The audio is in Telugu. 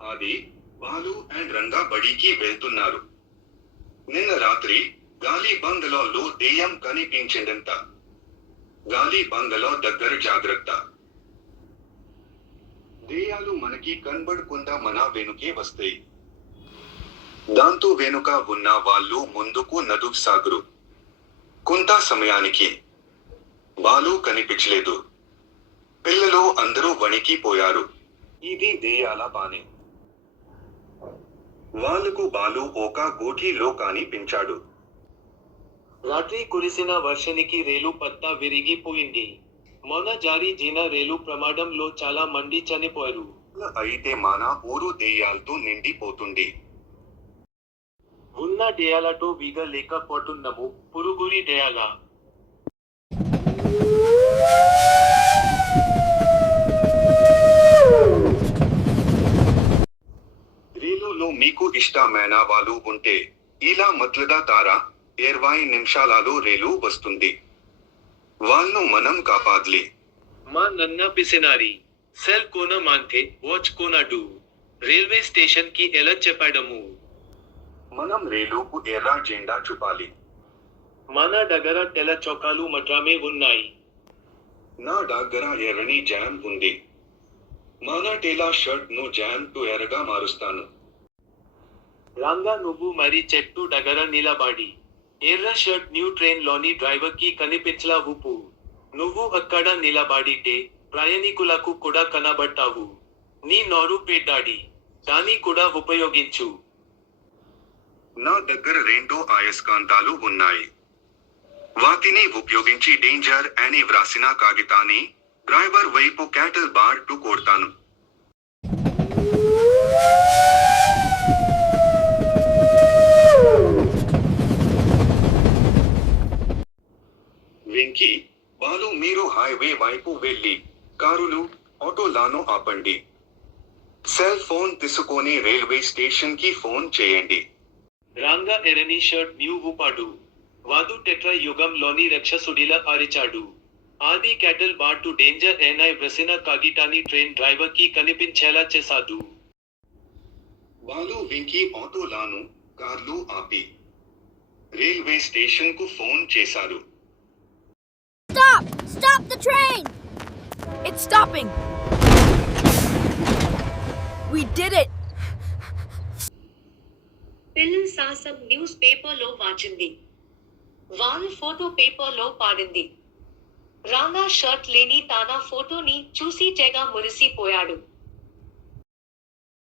ఆది, బాలు అండ్ రంగా బడికి వెళ్తున్నారు. నిన్న రాత్రి గాలి బంగళాలో దెయ్యం కనిపించిందంట. గాలి బంగళా దగ్గర జాగ్రత్త. దెయ్యాలు మనకి కనబడకుండా మన వెనుకే వస్తాయి. దాంతో వెనుక ఉన్న వాళ్ళు ముందుకు నడువసాగరు. కొంత సమయానికి బాలు కనిపించలేదు. పిల్లలు అందరూ వణికిపోయారు. ఇది దెయ్యాల పని. వాళ్ళకు బాలు ఒక గోఠీలో కనిపించాడు. రాత్రి కురిసిన వర్షానికి రేలు పట్టా విరిగిపోయింది. మొన్న జరిగిన రేలు ప్రమాదంలో చాలా మంది చనిపోయారు. అయితే మన ఊరు దెయ్యాలతో నిండిపోతుంది. ఉన్న దెయ్యాలతో వీగలేకపోతున్నాము. పురుగురి దెయ్యాల. రేలులో మీకు ఇష్టమైన వాళ్ళు ఉంటే ఇలా మాట్లాడతారా? 20 నిమిషాలలో రేలు వస్తుంది. వాళ్ళను మనం కాపాడాలి. మా నన్న పిసినారి. సెల్ కోన మాంతే వాచ్ కోనాడు. రైల్వే స్టేషన్ కి ఎలా చెప్పడము? మనం రేలుకు ఎర్ర జెండా చూపాలి. మన దగ్గర తెల్ల చొక్కాలు మాత్రమే ఉన్నాయి. నా దగ్గర ఎర్రని జామ్ ఉంది. మన తెల్ల షర్ట్ ను జామ్ టు ఎర్రగా మారుస్తాను. రంగా నువ్వు మరి చెట్టు దగ్గర నిలబడి ఎర్ర షర్ట్ న్యూ ట్రైన్ లోని డ్రైవర్ కి కనిపించలా ఊపు. నువ్వు అక్కడ నిలబడితే ప్రయాణికులకు కూడా కనబడతావు. నీ నోరు పెట్టాడి. దాన్ని కూడా ఉపయోగించు. నా దగ్గర 2 అయస్కాంతాలు ఉన్నాయి. వాటిని ఉపయోగించి డేంజర్ అని వ్రాసిన కాగితాన్ని డ్రైవర్ వైపు క్యాటల్ బార్ టు కొడతాను. వెంకీ, బాలు మీరు హైవే వైపు వెళ్ళి కారులు, ఆటోలను ఆపండి. సెల్ ఫోన్ తీసుకొని రైల్వే స్టేషన్ కి ఫోన్ చేయండి. రంగా ఎర్రని షర్ట్ న్యూ ఊపాడు. వాదు టెట్రా యుగంలోని రక్షసుడిలా అరిచాడు. ఆది క్యాటల్ బార్ టు డేంజర్ ఎనై వ్రసిన కాగితాన్ని ట్రైన్ డ్రైవర్ కి కనిపించేలా చేశాడు. బాలు వెంకీ ఆటోలను, కార్లు ఆపి రైల్వే స్టేషన్ కు ఫోన్ చేశారు. Stop! Stop the train! It's stopping! We did it! పిల్లల సాహసం న్యూస్ పేపర్లో వాచింది. వాల్ ఫోటో పేపర్లో పాడింది. రానా షర్ట్ లేని తన ఫోటోని చూసి తెగ మురిసిపోయాడు.